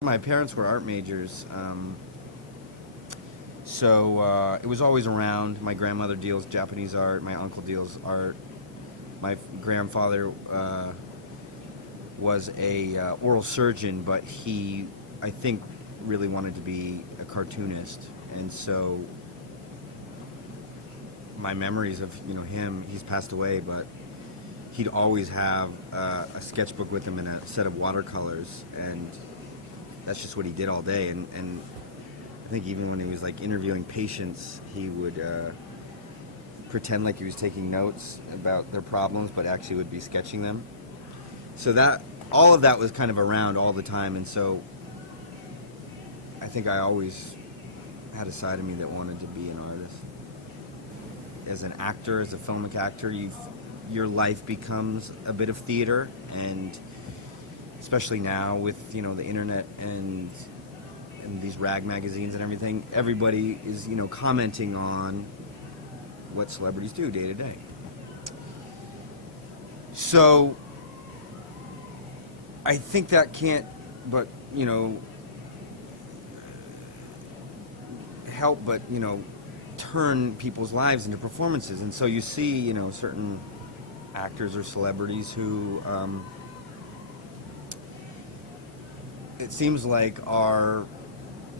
My parents were art majors, so it was always around. My grandmother deals Japanese art. My uncle deals art. My grandfather was a oral surgeon, but he, I think, really wanted to be a cartoonist, and so my memories of him. He's passed away, but he'd always have a sketchbook with him and a set of watercolors, and that's just what he did all day. And I think even when he was like interviewing patients, he would pretend like he was taking notes about their problems, but actually would be sketching them. So that all of that was kind of around all the time, and so I think I always had a side of me that wanted to be an artist. As an actor, as a filmic actor, your life becomes a bit of theater, and especially now with the internet and these rag magazines and everything, everybody is commenting on what celebrities do day to day. So I think that can't but help but turn people's lives into performances. And so you see certain actors or celebrities who it seems like are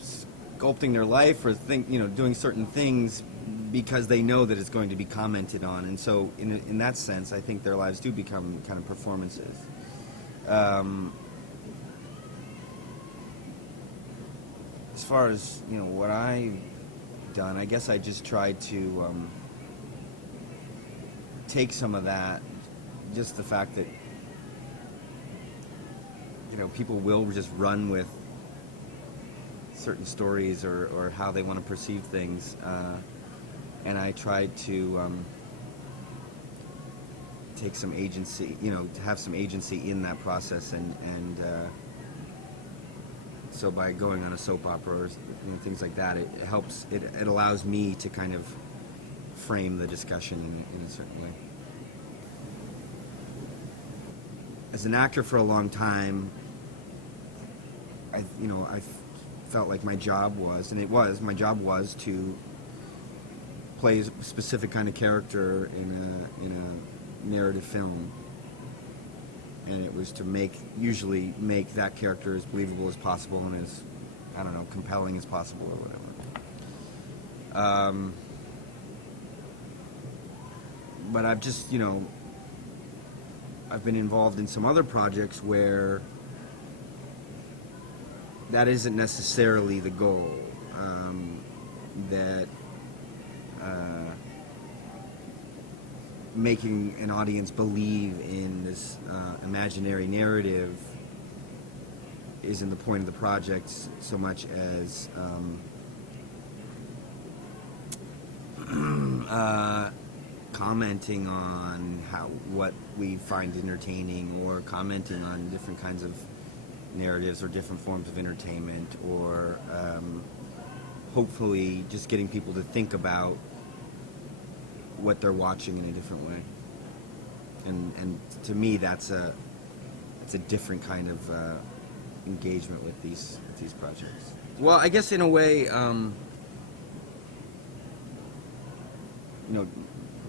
sculpting their life or doing certain things because they know that it's going to be commented on, and so in that sense I think their lives do become kind of performances. As far as what I've done, I guess I just tried to take some of that, just the fact that people will just run with certain stories or how they want to perceive things, and I tried to take some agency, to have some agency in that process, and so by going on a soap opera or things like that, it helps. It allows me to kind of frame the discussion in a certain way. As an actor for a long time, I felt like my job was to play a specific kind of character in a narrative film, and it was to usually make that character as believable as possible and as compelling as possible or whatever. But I've just I've been involved in some other projects where that isn't necessarily the goal. That making an audience believe in this imaginary narrative isn't the point of the project so much as commenting on what we find entertaining, or commenting on different kinds of narratives or different forms of entertainment, or hopefully just getting people to think about what they're watching in a different way. And to me, it's a different kind of engagement with these projects. Well, I guess in a way,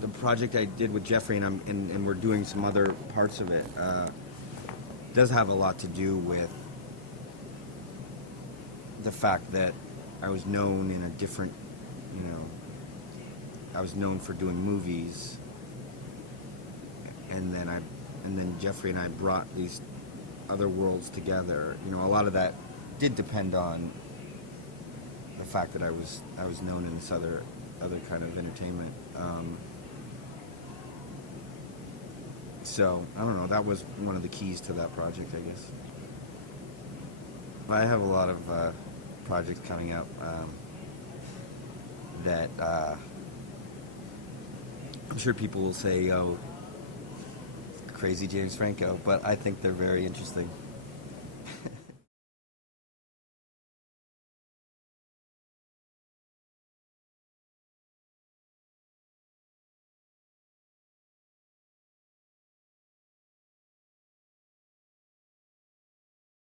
the project I did with Jeffrey, and we're doing some other parts of it, does have a lot to do with the fact that I was known in a different, I was known for doing movies, and then Jeffrey and I brought these other worlds together. A lot of that did depend on the fact that I was known in this other kind of entertainment. So I don't know. That was one of the keys to that project, I guess. I have a lot of projects coming up that I'm sure people will say, "Oh, crazy James Franco," but I think they're very interesting.